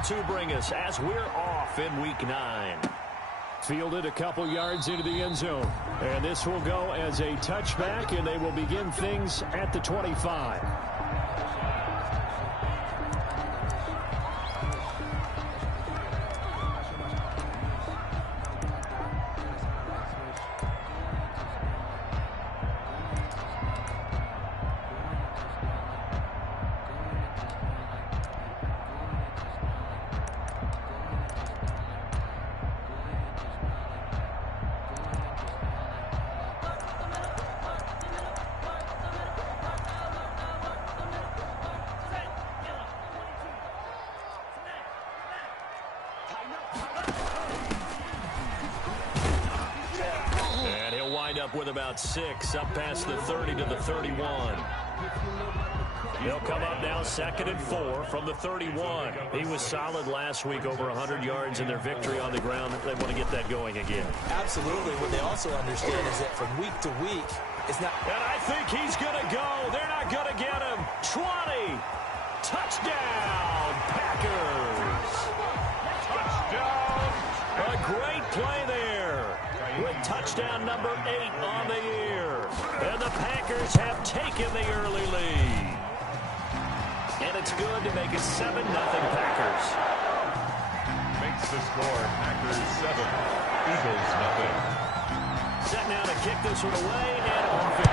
will to bring us as we're off in Week 9. Fielded a couple yards into the end zone. And this will go as a touchback, and they will begin things at the 25. Up with about 6, up past the 30 to the 31. They'll come up now 2nd and 4 from the 31. He was solid last week, over 100 yards in their victory on the ground. They want to get that going again. Absolutely. What they also understand is that from week to week, it's not. And I think he's going to go. They're not going to get him. 20. Touchdown, Packers. Touchdown. A great play there. With touchdown number 8 on the year. And the Packers have taken the early lead. And it's good to make it 7-0 Packers. Makes the score Packers 7, Eagles nothing. Set now to kick this one away, and off it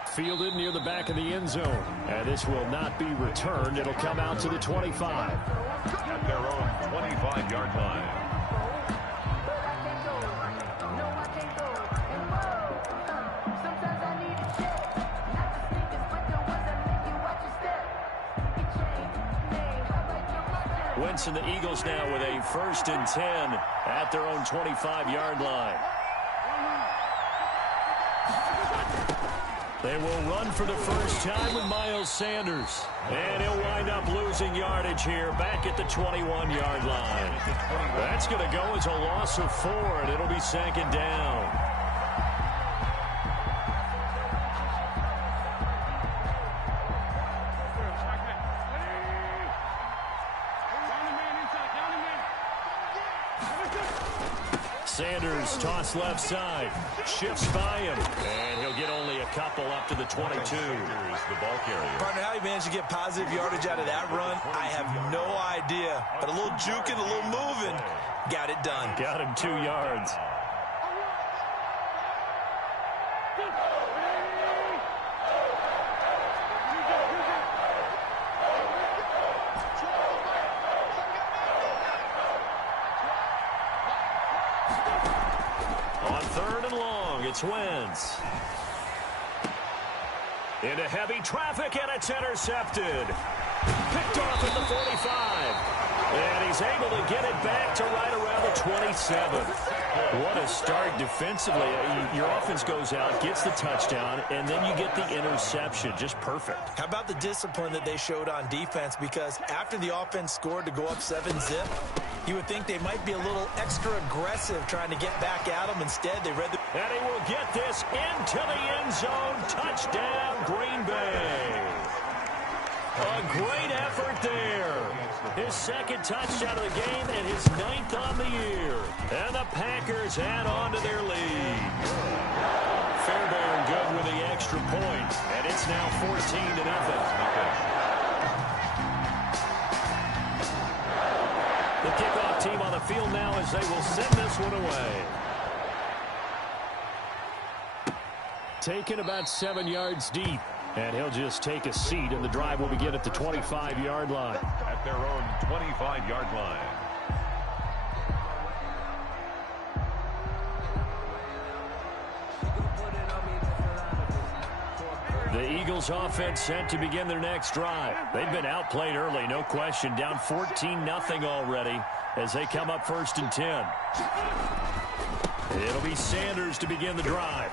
goes. Fielded near the back of the end zone. And this will not be returned. It'll come out to the 25. At their own 25-yard line. Wentz and the Eagles now with a 1st and 10 at their own 25-yard line. They will run for the first time with Miles Sanders. And he'll wind up losing yardage here back at the 21-yard line. That's going to go as a loss of 4, and it'll be 2nd down. Sanders toss left side, shifts by him, and he'll get only a couple up to the 22. The ball carrier. Partner, how he managed to get positive yardage out of that run, I have no idea. But a little juking, a little moving, got it done. Got him 2 yards. On 3rd and long, it's Wentz. Into heavy traffic, and it's intercepted. Picked off at the 45. And he's able to get it back to right around the 27. What a start defensively. Your offense goes out, gets the touchdown, and then you get the interception. Just perfect. How about the discipline that they showed on defense? Because after the offense scored to go up 7-zip, you would think they might be a little extra aggressive trying to get back at them. Instead, they read the... And he will get this into the end zone. Touchdown, Green Bay. A great effort there. His 2nd touchdown of the game and his 9th on the year. And the Packers add on to their lead. Fairbairn good with the extra point. And it's now 14-0. The kickoff team on the field now as they will send this one away. Taken about 7 yards deep. And he'll just take a seat, and the drive will begin at the 25-yard line. At their own 25-yard line. The Eagles offense set to begin their next drive. They've been outplayed early, no question. Down 14-0 already as they come up 1st and 10. It'll be Sanders to begin the drive.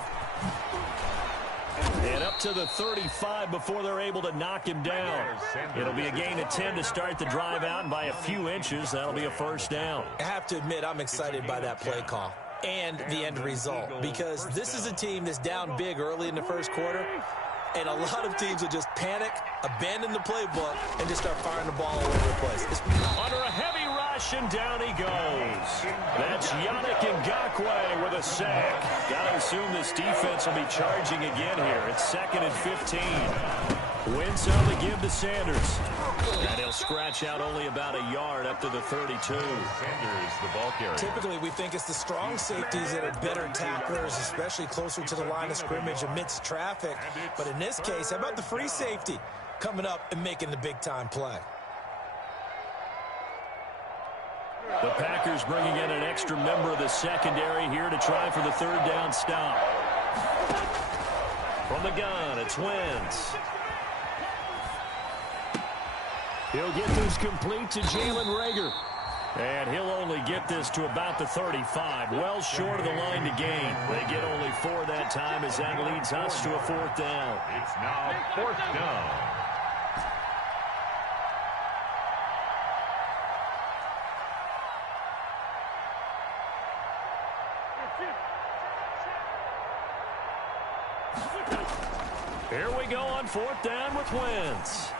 And up to the 35 before they're able to knock him down. It'll be a gain of 10 to start the drive out, and by a few inches, that'll be a 1st down. I have to admit, I'm excited by that play call and the end result, because this is a team that's down big early in the 1st quarter. And a lot of teams will just panic, abandon the playbook, and just start firing the ball all over the place. Under a heavy rush, and down he goes. That's Yannick Ngakoue with a sack. Got to assume this defense will be charging again here. It's 2nd and 15. Wentz on the give to Sanders. And he'll scratch out only about a yard up to the 32. Sanders, the ball carrier. Typically, we think it's the strong safeties that are better tacklers, especially closer to the line of scrimmage amidst traffic. But in this case, how about the free safety coming up and making the big-time play? The Packers bringing in an extra member of the secondary here to try for the 3rd down stop. From the gun, it's Wentz. He'll get this complete to Jalen Reagor. And he'll only get this to about the 35, well short of the line to gain. They get only 4 that time as that leads us to a 4th down. It's now 4th down. Here we go on 4th down with Wentz.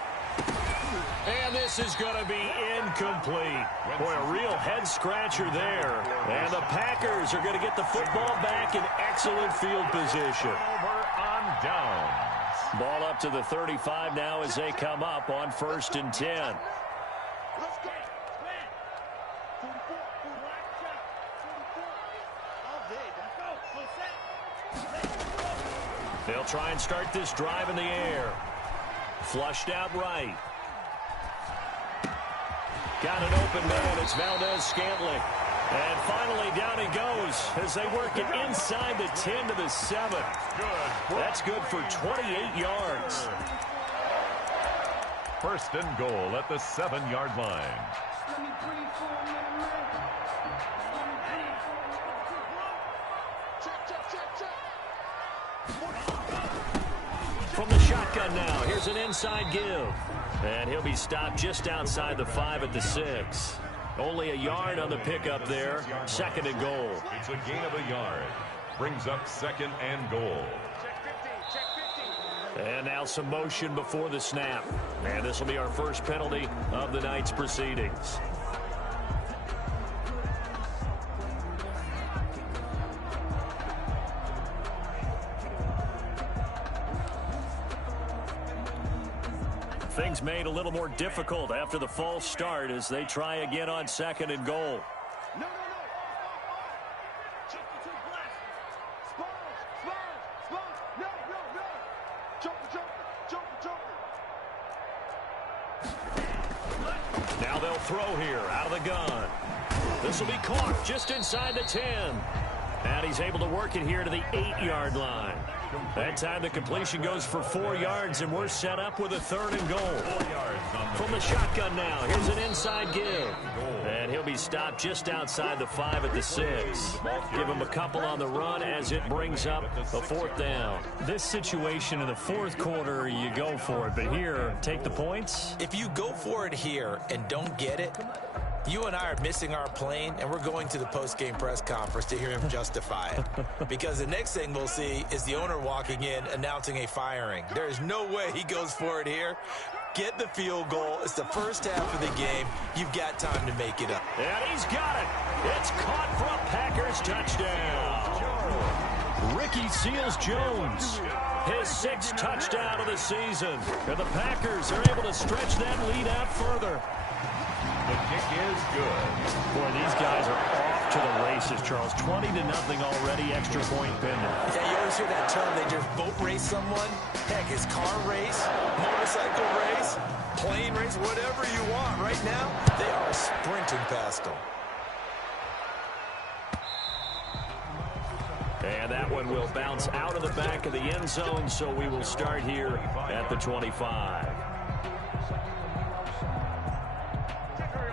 And this is going to be incomplete. Boy, a real head-scratcher there. And the Packers are going to get the football back in excellent field position. Over on downs. Ball up to the 35 now as they come up on 1st and 10. They'll try and start this drive in the air. Flushed out right. Got an open man. It's Valdez-Scantling. And finally down he goes as they work it inside the 10 to the 7. That's good for 28 yards. 1st and goal at the 7-yard line. From the shotgun now, here's an inside give. And he'll be stopped just outside the 5 at the 6. Only a yard on the pickup there. 2nd and goal. It's a gain of a yard. Brings up 2nd and goal. And now some motion before the snap. And this will be our first penalty of the night's proceedings. Things made a little more difficult after the false start as they try again on 2nd and goal. Now they'll throw here out of the gun. This will be caught just inside the 10. And he's able to work it here to the 8-yard line. That time the completion goes for 4 yards, and we're set up with a 3rd and goal. From the shotgun now, here's an inside give. And he'll be stopped just outside the 5 at the 6. Give him a couple on the run as it brings up a 4th down. This situation in the 4th quarter, you go for it. But here, take the points. If you go for it here and don't get it, you and I are missing our plane, and we're going to the post-game press conference to hear him justify it. Because the next thing we'll see is the owner walking in announcing a firing. There is no way he goes for it here. Get the field goal. It's the first half of the game. You've got time to make it up. And he's got it. It's caught for a Packers touchdown. Ricky Seals-Jones, his 6th touchdown of the season. And the Packers are able to stretch that lead out further. The kick is good. Boy, these guys are off to the races, Charles. 20-0 already, extra point pending. Yeah, you always hear that term, they just boat race someone. Heck, it's car race, motorcycle race, plane race, whatever you want. Right now, they are sprinting past them. And that one will bounce out of the back of the end zone, so we will start here at the 25.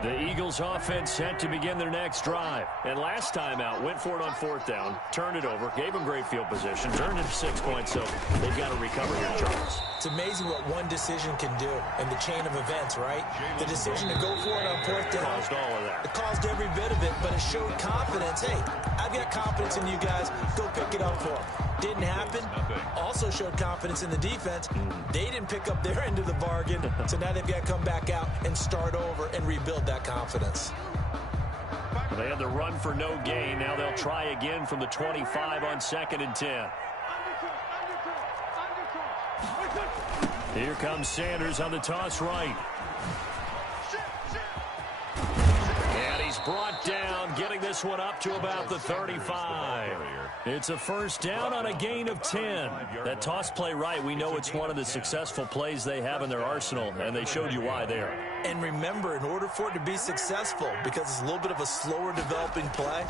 The Eagles offense set to begin their next drive. And last time out, went for it on 4th down, turned it over, gave them great field position, turned it to 6 points, so they've got to recover here, Charles. It's amazing what one decision can do in the chain of events, right? The decision to go for it on 4th down. Caused all of that. It caused every bit of it, but it showed confidence. Hey, I've got confidence in you guys. Go pick it up for them. Didn't happen. Also showed confidence in the defense. They didn't pick up their end of the bargain, so now they've got to come back out and start over and rebuild that confidence. They had the run for no gain. Now they'll try again from the 25 on 2nd and 10. Here comes Sanders on the toss right. And he's brought down, getting this one up to about the 35. It's a first down on a gain of 10. That toss play right, we know it's one of the successful plays they have in their arsenal, and they showed you why there. And remember, in order for it to be successful, because it's a little bit of a slower developing play,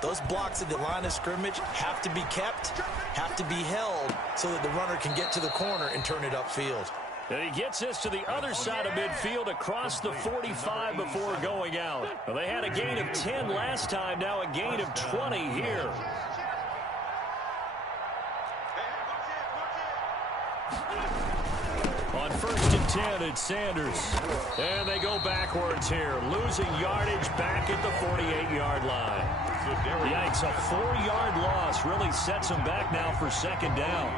those blocks at the line of scrimmage have to be kept, have to be held, so that the runner can get to the corner and turn it upfield. And he gets this to the other side of midfield across the 45 before going out. Well, they had a gain of 10 last time, now a gain of 20 here. On 1st and 10, it's Sanders. And they go backwards here, losing yardage back at the 48-yard line. Yikes, a 4-yard loss really sets them back now for 2nd down.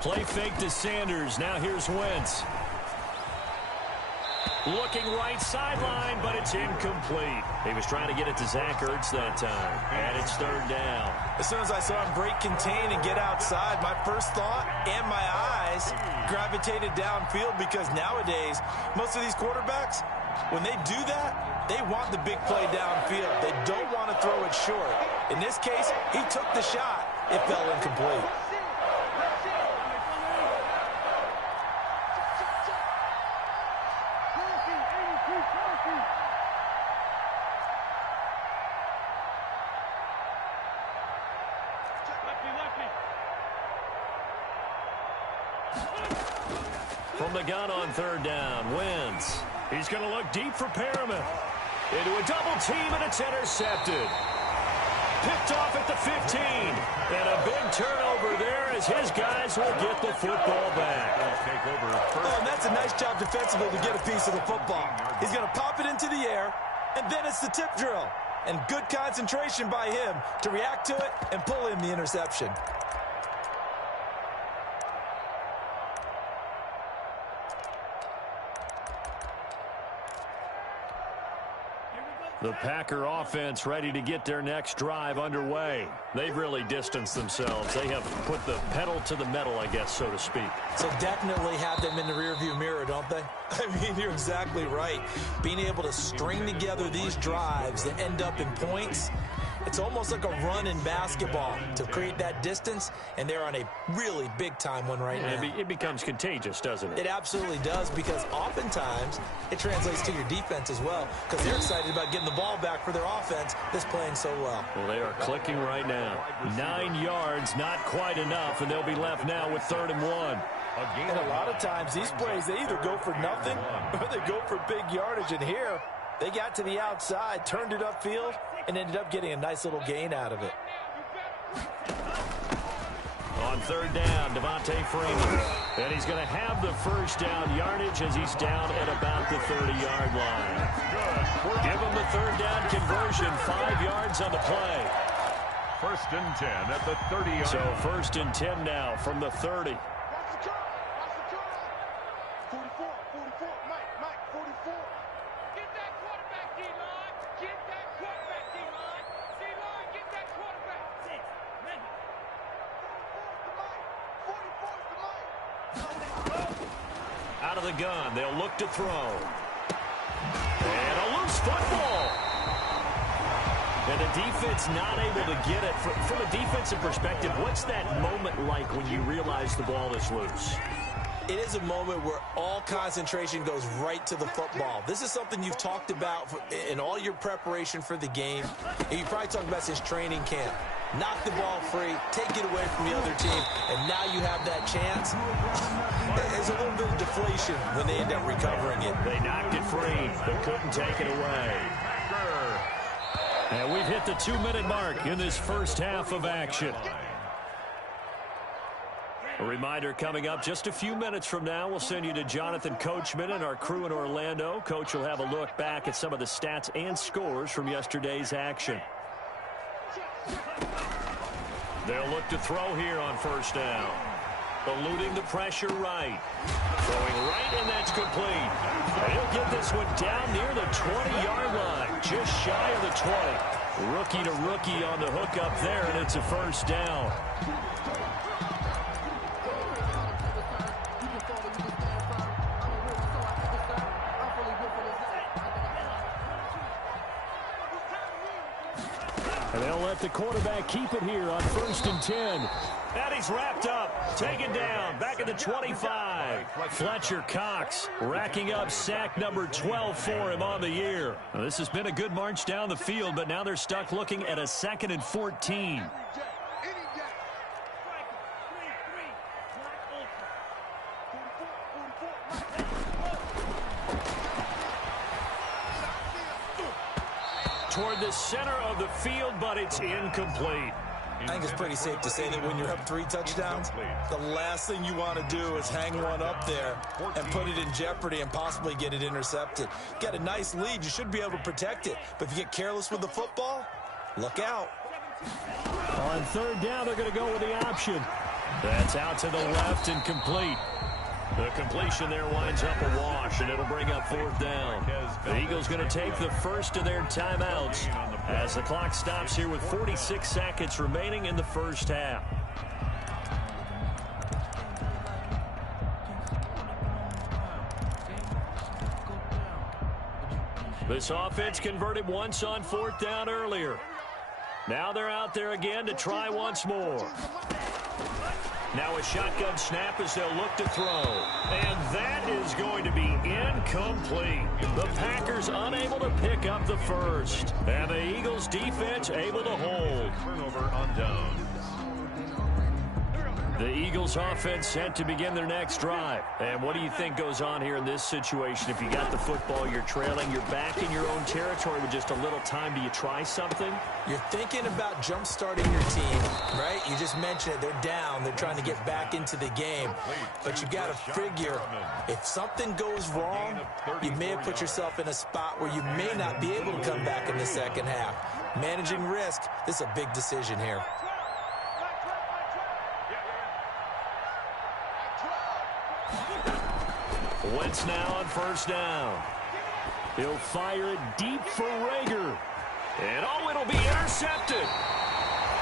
Play fake to Sanders. Now here's Wentz. Looking right sideline, but it's incomplete. He was trying to get it to Zach Ertz that time, and it's 3rd down. As soon as I saw him break contain and get outside, my first thought and my eyes gravitated downfield, because nowadays, most of these quarterbacks, when they do that, they want the big play downfield. They don't want to throw it short. In this case, he took the shot. It fell incomplete. From the gun on 3rd down, Wentz. He's going to look deep for Perriman. Into a double team, and it's intercepted. Picked off at the 15. And a big turnover there as his guys will get the football back. Oh, and that's a nice job defensively to get a piece of the football. He's going to pop it into the air, and then it's the tip drill. And good concentration by him to react to it and pull in the interception. The Packer offense ready to get their next drive underway. They've really distanced themselves. They have put the pedal to the metal, I guess, so to speak. So definitely have them in the rearview mirror, don't they? I mean, you're exactly right. Being able to string together these drives that end up in points, it's almost like a run in basketball to create that distance, and they're on a really big-time one right now. It becomes contagious, doesn't it? It absolutely does, because oftentimes it translates to your defense as well, because they're excited about getting the ball back for their offense that's playing so well. Well, they are clicking right now. 9 yards, not quite enough, and they'll be left now with 3rd and 1. And a lot of times these plays, they either go for nothing or they go for big yardage. And here, they got to the outside, turned it upfield, and ended up getting a nice little gain out of it. On 3rd down, Devontae Freeman. And he's going to have the first down yardage as he's down at about the 30-yard line. Give him the 3rd down conversion, 5 yards on the play. 1st and 10 at the 30-yard. So 1st and 10 now from the 30. 44, Mike, 44. Get that quarterback, D-line. Get that quarterback, D-line. D-line, get that quarterback. 6, make it. 44's the Mike. Out of the gun, they'll look to throw. And a loose football. And the defense not able to get it. From a defensive perspective, what's that moment like when you realize the ball is loose? It is a moment where all concentration goes right to the football. This is something you've talked about in all your preparation for the game. And you probably talked about since training camp. Knock the ball free, take it away from the other team, and now you have that chance. There's a little bit of deflation when they end up recovering it. They knocked it free, but couldn't take it away. And we've hit the 2-minute mark in this first half of action. A reminder coming up just a few minutes from now, we'll send you to Jonathan Coachman and our crew in Orlando. Coach will have a look back at some of the stats and scores from yesterday's action. They'll look to throw here on first down. Eluding the pressure right. Throwing right, and that's complete. And he'll get this one down near the 20-yard line, just shy of the 20. Rookie to rookie on the hook up there, and it's a first down. And they'll let the quarterback keep it here on 1st and 10. And he's wrapped up, taken down, back at the 25. Fletcher Cox racking up sack number 12 for him on the year. Now, this has been a good march down the field, but now they're stuck looking at a 2nd and 14. Toward the center of the field, but it's incomplete. I think it's pretty safe to say that when you're up 3 touchdowns, the last thing you want to do is hang one up there and put it in jeopardy and possibly get it intercepted. Got a nice lead. You should be able to protect it. But if you get careless with the football, look out. On 3rd down, they're going to go with the option. That's out to the left and complete. The completion there winds up a wash, and it'll bring up 4th down. The Eagles going to take the first of their timeouts as the clock stops here with 46 seconds remaining in the first half. This offense converted once on 4th down earlier. Now they're out there again to try once more. Now a shotgun snap as they'll look to throw. And that is going to be incomplete. The Packers unable to pick up the first. And the Eagles defense able to hold. Turnover on downs. The Eagles offense set to begin their next drive. And what do you think goes on here in this situation? If you got the football, you're trailing, you're back in your own territory with just a little time. Do you try something? You're thinking about jump-starting your team, right? You just mentioned it. They're down. They're trying to get back into the game. But you got to figure, if something goes wrong, you may have put yourself in a spot where you may not be able to come back in the second half. Managing risk, this is a big decision here. Wentz now on 1st down. He'll fire it deep for Rager. And oh, it'll be intercepted.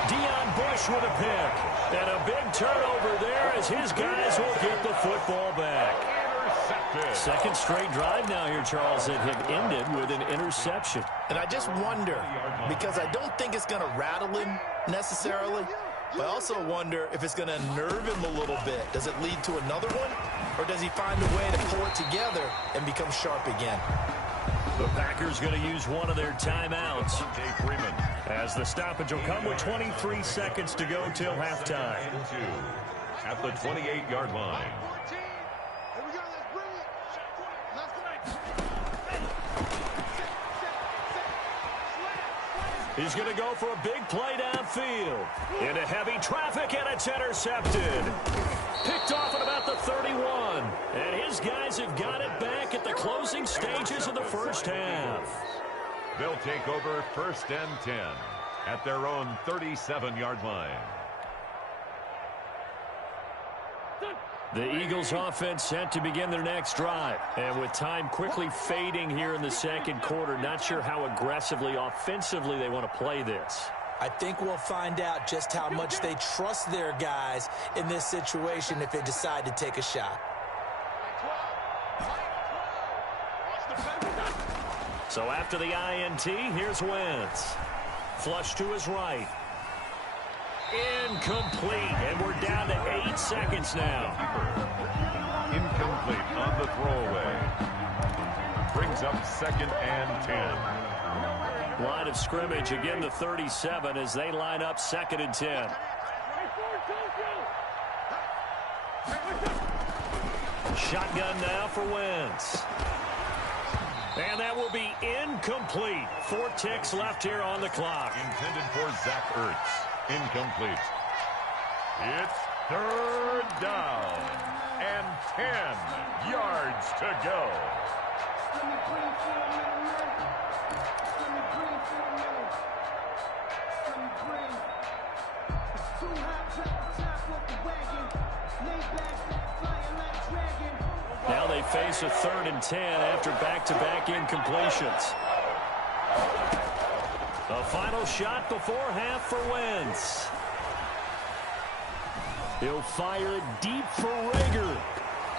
Deion Bush with a pick. And a big turnover there as his guys will get the football back. Intercepted. 2nd straight drive now here, Charles, that have ended with an interception. And I just wonder, because I don't think it's going to rattle him necessarily, but I also wonder if it's going to nerve him a little bit. Does it lead to another one? Or does he find a way to pull it together and become sharp again? The Packers going to use one of their timeouts as the stoppage will come with 23 seconds to go till halftime. At the 28-yard line. He's going to go for a big play downfield. Into heavy traffic, and it's intercepted. Picked off at about the 31. And his guys have got it back at the closing stages of the first half. They'll take over 1st and 10 at their own 37-yard line. The Eagles offense set to begin their next drive. And with time quickly fading here in the 2nd quarter, not sure how aggressively, offensively they want to play this. I think we'll find out just how much they trust their guys in this situation if they decide to take a shot. So after the INT, here's Wentz. Flush to his right. Incomplete, and we're down to 8 seconds now. Incomplete on the throwaway. Brings up 2nd and 10. Line of scrimmage, again the 37 as they line up 2nd and 10. Shotgun now for Wentz. And that will be incomplete. 4 ticks left here on the clock. Intended for Zach Ertz. Incomplete. It's Third down and 10 yards to go. Now they face a 3rd and 10 after back-to-back incompletions. A final shot before half for Wentz. He'll fire it deep for Rager.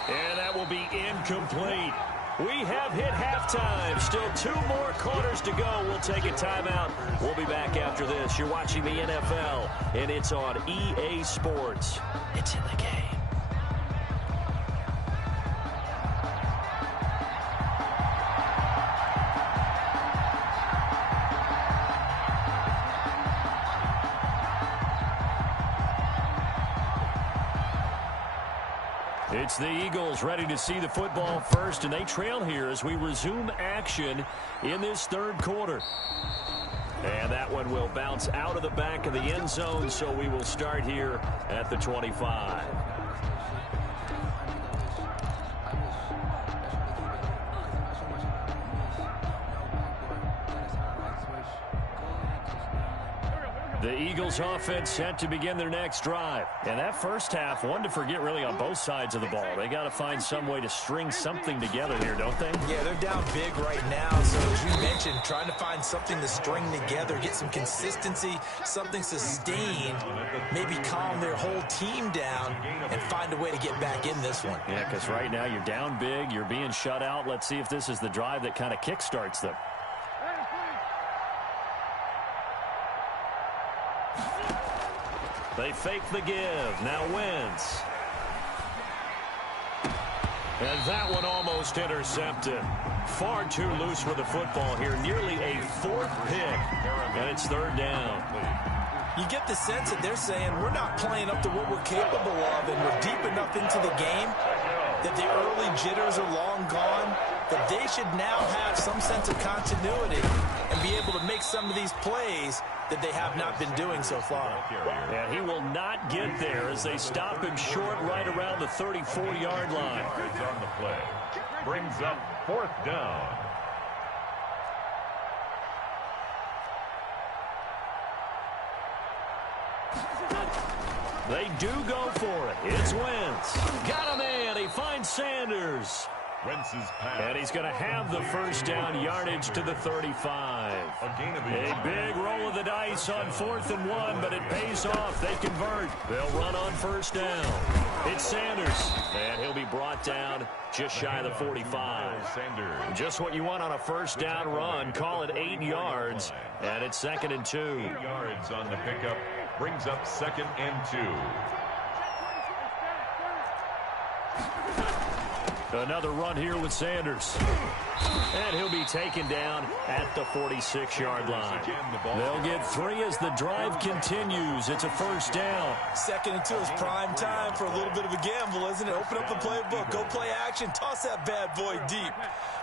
And that will be incomplete. We have hit halftime. Still 2 more quarters to go. We'll take a timeout. We'll be back after this. You're watching the NFL, and it's on EA Sports. It's in the game. It's the Eagles ready to see the football first, and they trail here as we resume action in this 3rd quarter. And that one will bounce out of the back of the end zone, so we will start here at the 25. The Eagles offense set to begin their next drive. And that first half, one to forget really on both sides of the ball. They got to find some way to string something together here, don't they? Yeah, they're down big right now. So as you mentioned, trying to find something to string together, get some consistency, something sustained, maybe calm their whole team down and find a way to get back in this one. Yeah, because right now you're down big, you're being shut out. Let's see if this is the drive that kind of kickstarts them. They fake the give. Now Wentz. And that one almost intercepted. Far too loose with the football here. Nearly a 4th pick. And it's 3rd down. You get the sense that they're saying we're not playing up to what we're capable of, and we're deep enough into the game that the early jitters are long gone, that they should now have some sense of continuity and be able to make some of these plays that they have not been doing so far. And he will not get there as they stop him short right around the 34-yard line. On the play. Brings up 4th down. They do go for it. It's Wentz. Got a man. He finds Sanders. Wentz's pass. And he's going to have the first down, yardage to the 35. A big roll of the dice on 4th and 1, but it pays off. They convert. They'll run on 1st down. It's Sanders, and he'll be brought down just shy of the 45. Sanders. Just what you want on a 1st down run. Call it 8 yards, and it's 2nd and 2. 8 yards on the pickup. Brings up 2nd and 2. Another run here with Sanders. And he'll be taken down at the 46-yard line. They'll get 3 as the drive continues. It's a 1st down. 2nd and 2 is prime time for a little bit of a gamble, isn't it? Open up the playbook, go play action, toss that bad boy deep.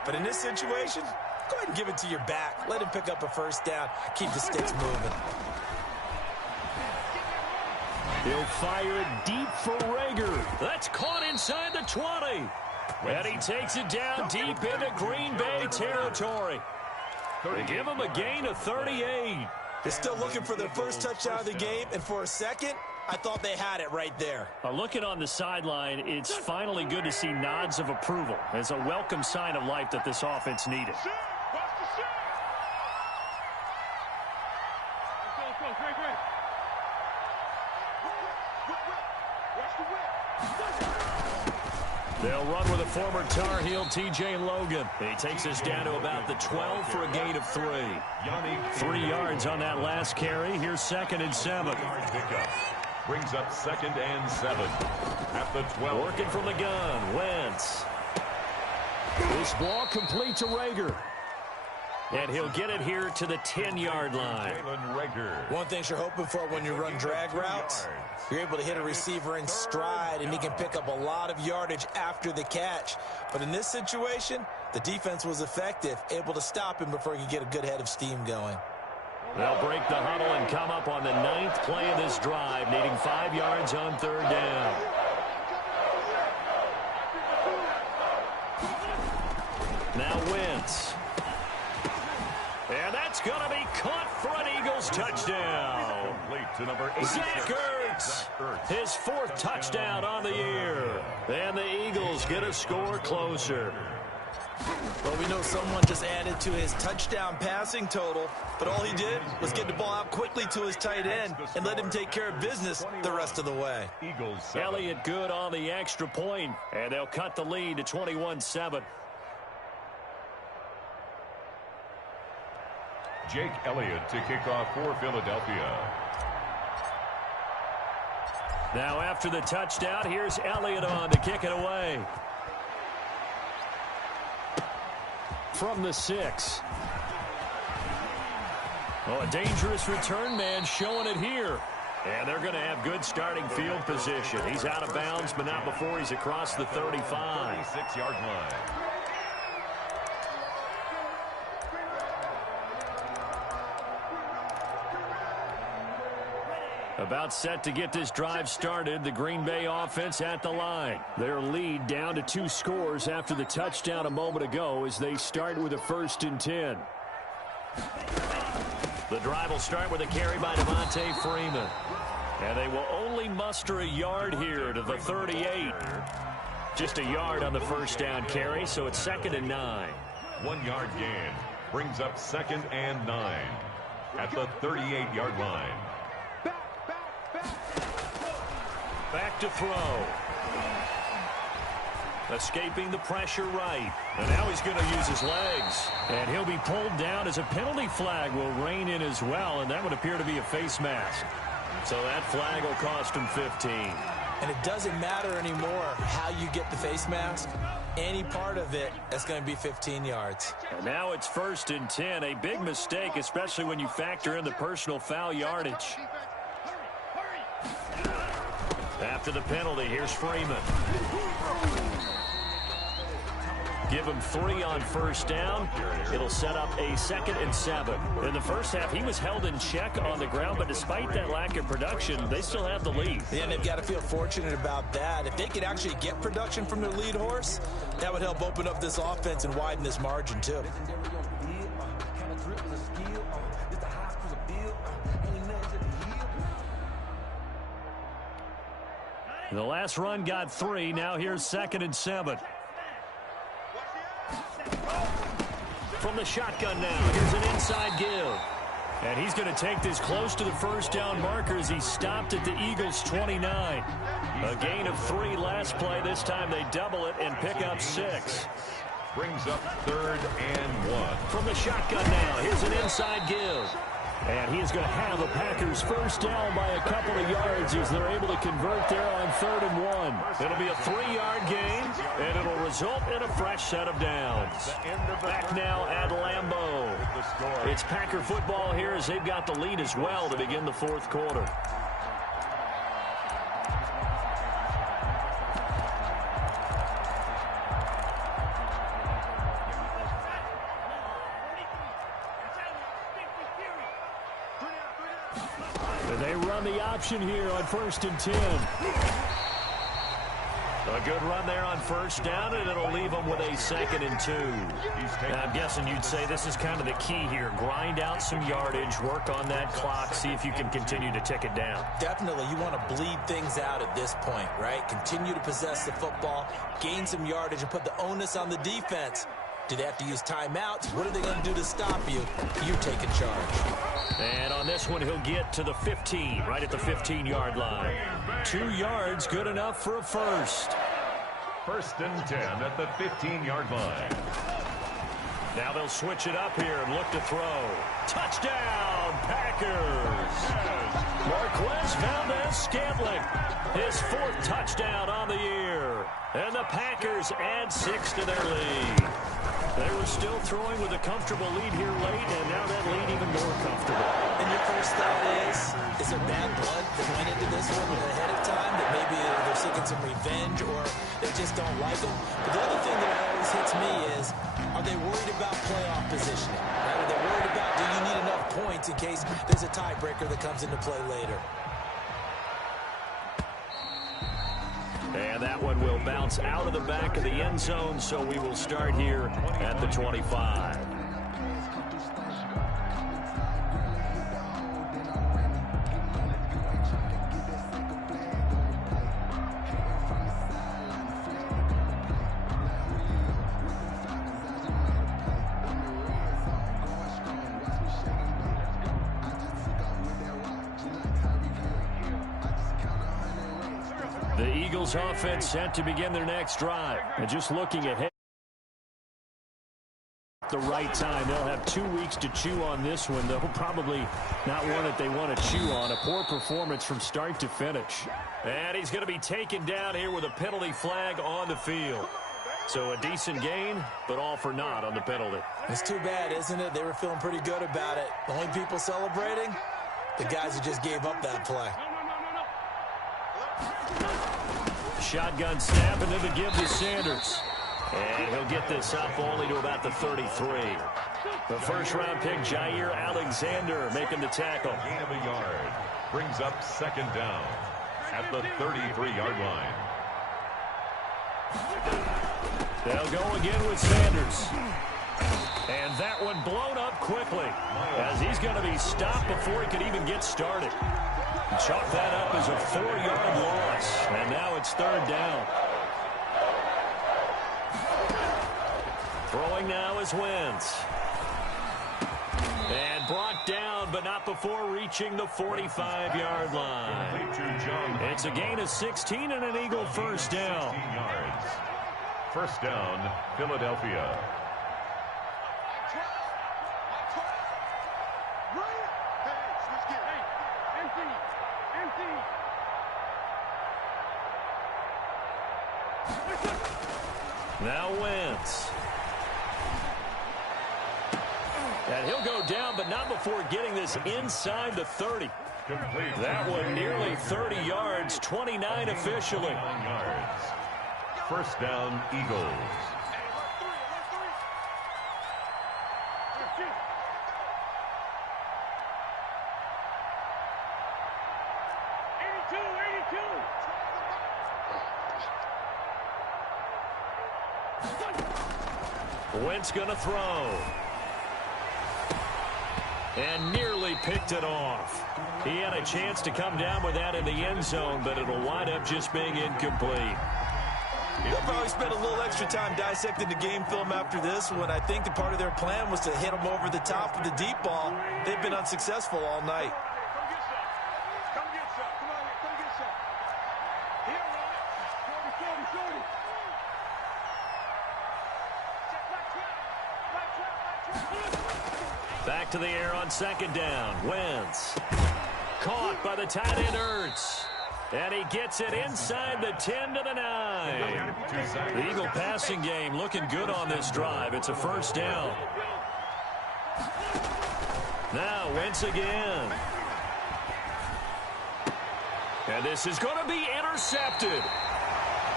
But in this situation, go ahead and give it to your back. Let him pick up a 1st down. Keep the sticks moving. He'll fire it deep for Rager. That's caught inside the 20. And he takes it down deep into Green Bay territory. They give him a gain of 38. They're still looking for their first touchdown of the game, and for a second, I thought they had it right there. Looking on the sideline, it's finally good to see nods of approval. It's a welcome sign of life that this offense needed. They'll run with a former Tar Heel, T.J. Logan. He takes us down to about the 12 for a gain of 3. 3 yards on that last carry. Here's 2nd and 7. Brings up 2nd and 7 at the 12. Working from the gun, Wentz. This ball complete to Rager. And he'll get it here to the 10-yard line. One thing you're hoping for when you run drag routes, you're able to hit a receiver in stride, and he can pick up a lot of yardage after the catch. But in this situation, the defense was effective, able to stop him before he could get a good head of steam going. They'll break the huddle and come up on the 9th play of this drive, needing 5 yards on 3rd down. Now Wentz. And that's going to be caught for an Eagles touchdown. To number 86. Zach Ertz, his 4th touchdown on the year. And the Eagles get a score closer. Well, we know someone just added to his touchdown passing total, but all he did was get the ball out quickly to his tight end and let him take care of business the rest of the way. Eagles 7. Elliott good on the extra point, and they'll cut the lead to 21-7. Jake Elliott to kick off for Philadelphia. Now after the touchdown, here's Elliott on to kick it away. From the 6. Oh, a dangerous return man showing it here. And they're going to have good starting field position. He's out of bounds, but not before he's across the 35. 36-yard line. About set to get this drive started, the Green Bay offense at the line. Their lead down to 2 scores after the touchdown a moment ago as they start with a 1st and 10. The drive will start with a carry by Devontae Freeman. And they will only muster a yard here to the 38. Just a yard on the 1st down carry, so it's 2nd and 9. 1-yard gain brings up 2nd and 9 at the 38-yard line. Back to throw. Escaping the pressure right. And now he's going to use his legs. And he'll be pulled down as a penalty flag will rein in as well. And that would appear to be a face mask. So that flag will cost him 15. And it doesn't matter anymore how you get the face mask. Any part of it, that's going to be 15 yards. And now it's 1st and 10. A big mistake, especially when you factor in the personal foul yardage. After the penalty, here's Freeman. Give him 3 on 1st down. It'll set up a 2nd and 7. In the first half, he was held in check on the ground, but despite that lack of production, they still have the lead. Yeah, and they've got to feel fortunate about that. If they could actually get production from their lead horse, that would help open up this offense and widen this margin, too. The last run got 3. Now here's 2nd and 7. From the shotgun now, here's an inside give. And he's going to take this close to the 1st down marker as he stopped at the Eagles' 29. A gain of 3 last play. This time they double it and pick up 6. Brings up 3rd and 1. From the shotgun now, here's an inside give. And he is going to have the Packers' 1st down by a couple of yards as they're able to convert there on 3rd and 1. It'll be a 3-yard gain, and it'll result in a fresh set of downs. Back now at Lambeau. It's Packer football here as they've got the lead as well to begin the 4th quarter. They run the option here on 1st and 10. A good run there on 1st down, and it'll leave them with a 2nd and 2. Now, I'm guessing you'd say this is kind of the key here. Grind out some yardage, work on that clock, see if you can continue to tick it down. Definitely. You want to bleed things out at this point, right? Continue to possess the football, gain some yardage, and put the onus on the defense. Do they have to use timeouts? What are they going to do to stop you? You're taking charge. And on this one, he'll get to the 15, right at the 15-yard line. 2 yards, good enough for a 1st. 1st and 10 at the 15-yard line. Now they'll switch it up here and look to throw. Touchdown, Packers! Marquez Valdez-Scantling, his 4th touchdown on the year. And the Packers add 6 to their lead. They were still throwing with a comfortable lead here late, and now that lead even more comfortable. And your first thought is there bad blood that went into this one ahead of time, that maybe they're seeking some revenge or they just don't like them? But the other thing that always hits me is, are they worried about playoff positioning? Right? Are they worried about, do you need enough points points in case there's a tiebreaker that comes into play later. And that one will bounce out of the back of the end zone, so we will start here at the 25. The Eagles offense set to begin their next drive. And just looking ahead at the right time, they'll have 2 weeks to chew on this one, though probably not one that they want to chew on. A poor performance from start to finish. And he's going to be taken down here with a penalty flag on the field. So a decent gain, but all for naught on the penalty. It's too bad, isn't it? They were feeling pretty good about it. The only people celebrating, the guys who just gave up that play. Shotgun snap, and then the give to Sanders. And he'll get this up only to about the 33. The first-round pick, Jair Alexander, making the tackle. Gain of a yard. Brings up second down at the 33-yard line. They'll go again with Sanders. And that one blown up quickly as he's going to be stopped before he could even get started. Chalk that up as a 4-yard loss. And now it's third down. Throwing now is Wentz. And brought down, but not before reaching the 45-yard line. It's a gain of 16 and an Eagle first down. Yards. First down, Philadelphia. Now Wentz. And he'll go down, but not before getting this inside the 30. Complete. That one nearly 30 yards, 29 officially. Yards. First down, Eagles. Wentz gonna throw. And nearly picked it off. He had a chance to come down with that in the end zone, but it'll wind up just being incomplete. They'll probably spend a little extra time dissecting the game film after this one. I think that part of their plan was to hit them over the top with the deep ball. They've been unsuccessful all night. Come get some. Come on, come get some. Here, Ron. 40. Back to the air on second down. Wentz. Caught by the tight end Ertz. And he gets it inside the 10 to the 9. The Eagle passing game looking good on this drive. It's a first down. Now Wentz again. And this is going to be intercepted.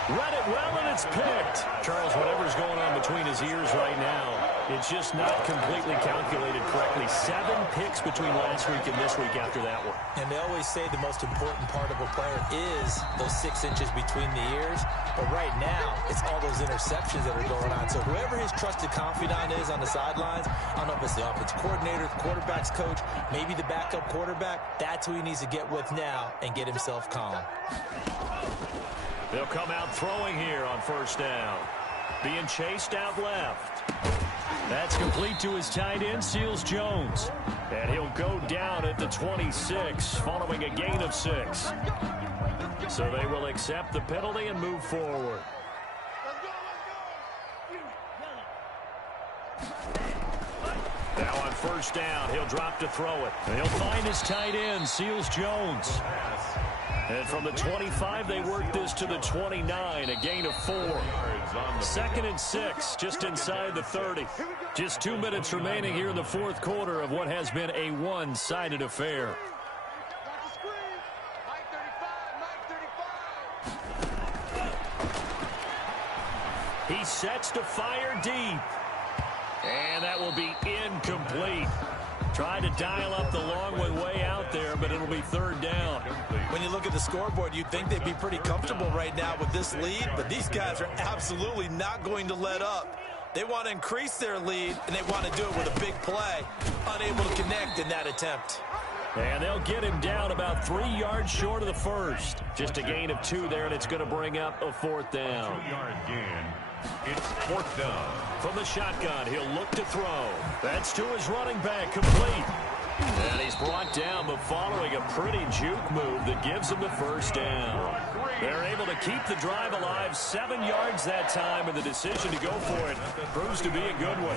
Read it well, and it's picked. Charles, whatever's going on between his ears right now, it's just not completely calculated correctly. 7 picks between last week and this week after that one. And they always say the most important part of a player is those 6 inches between the ears. But right now, it's all those interceptions that are going on. So whoever his trusted confidant is on the sidelines, I don't know if it's the offensive coordinator, the quarterback's coach, maybe the backup quarterback, that's who he needs to get with now and get himself calm. They'll come out throwing here on first down. Being chased out left. That's complete to his tight end, Seals Jones. And he'll go down at the 26 following a gain of 6. So they will accept the penalty and move forward. Now on first down, he'll drop to throw it. And he'll find his tight end, Seals Jones. And from the 25, they work this to the 29, a gain of 4. Second and 6, just inside the 30. Just 2 minutes remaining here in the fourth quarter of what has been a one-sided affair. He sets to fire deep. And that will be incomplete. Tried to dial up the long way out there, but it'll be third down. When you look at the scoreboard, you'd think they'd be pretty comfortable right now with this lead, but these guys are absolutely not going to let up. They want to increase their lead, and they want to do it with a big play. Unable to connect in that attempt. And they'll get him down about 3 yards short of the first. Just a gain of 2 there, and it's going to bring up a fourth down. 2-yard gain. It's fourth down. From the shotgun, he'll look to throw. That's to his running back, complete. And he's brought down, but following a pretty juke move that gives him the first down. They're able to keep the drive alive, 7 yards that time, and the decision to go for it proves to be a good one.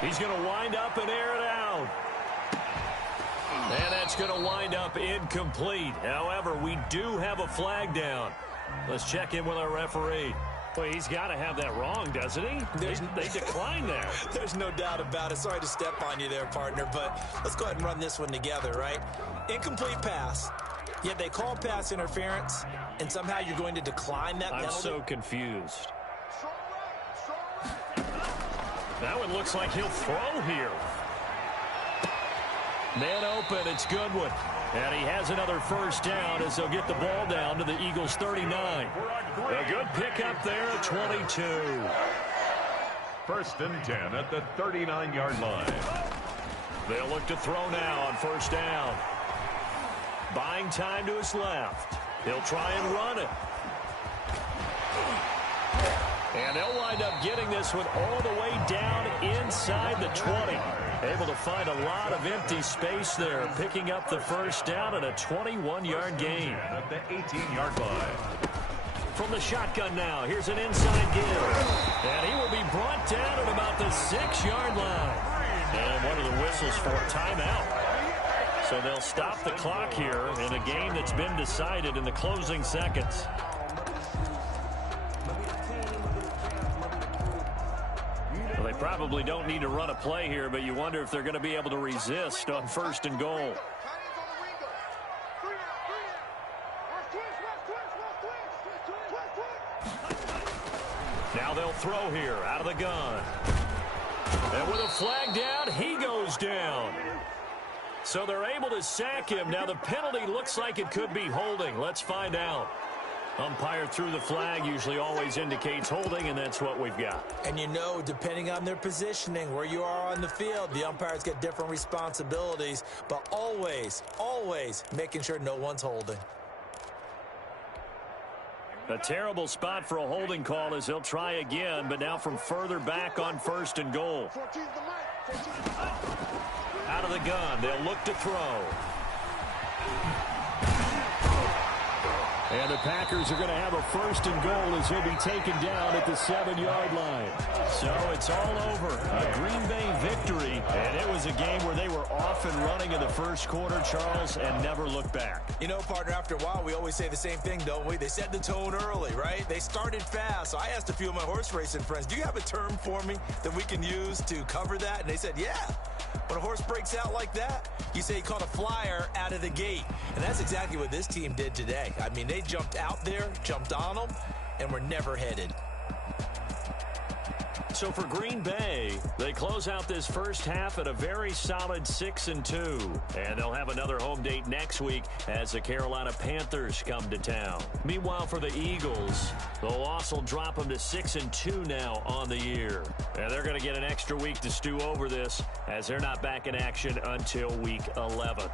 He's going to wind up and air it out. And that's going to wind up incomplete. However, we do have a flag down. Let's check in with our referee. Well, he's got to have that wrong, doesn't he? They declined there. There's no doubt about it. Sorry to step on you there, partner, but let's go ahead and run this one together, right? Incomplete pass, yet they call pass interference, and somehow you're going to decline that penalty? I'm so confused. That one looks like he'll throw here. Man open, it's Goodwin. And he has another first down as they'll get the ball down to the Eagles' 39. A good pickup there at 22. First and 10 at the 39-yard line. They'll look to throw now on first down. Buying time to his left. He'll try and run it. And they'll wind up getting this one all the way down inside the 20. Able to find a lot of empty space there, picking up the first down and a 21-yard gain. At the 18-yard line. From the shotgun now, here's an inside give. And he will be brought down at about the 6-yard line. And one of the whistles for a timeout. So they'll stop the clock here in a game that's been decided in the closing seconds. Well, they probably don't need to run a play here, but you wonder if they're going to be able to resist on first and goal. Now they'll throw here out of the gun. And with a flag down, he goes down. So they're able to sack him. Now the penalty looks like it could be holding. Let's find out. Umpire threw the flag, usually always indicates holding, and that's what we've got. And you know, depending on their positioning, where you are on the field, the umpires get different responsibilities, but always, always making sure no one's holding. A terrible spot for a holding call as he'll try again, but now from further back on first and goal. Out of the gun, they'll look to throw. And the Packers are going to have a first and goal as he'll be taken down at the 7-yard line. So it's all over. A Green Bay victory. And it was a game where they were off and running in the first quarter, Charles, and never looked back. You know, partner, after a while, we always say the same thing, don't we? They set the tone early, right? They started fast. So I asked a few of my horse racing friends, do you have a term for me that we can use to cover that? And they said, yeah. When a horse breaks out like that, you say he caught a flyer out of the gate. And that's exactly what this team did today. I mean, they jumped out there, jumped on them, and were never headed. So for Green Bay, they close out this first half at a very solid 6-2. And they'll have another home date next week as the Carolina Panthers come to town. Meanwhile, for the Eagles, the loss will drop them to 6-2 now on the year. And they're going to get an extra week to stew over this as they're not back in action until week 11.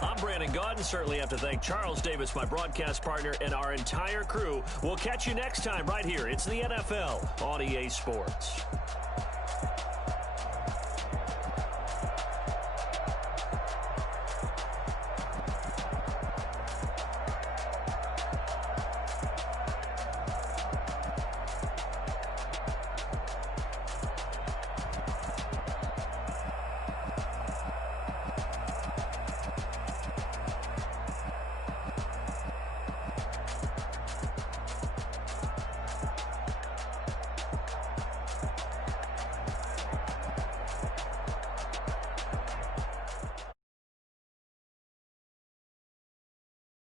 I'm Brandon Gaudin. Certainly have to thank Charles Davis, my broadcast partner, and our entire crew. We'll catch you next time right here. It's the NFL on EA Sports.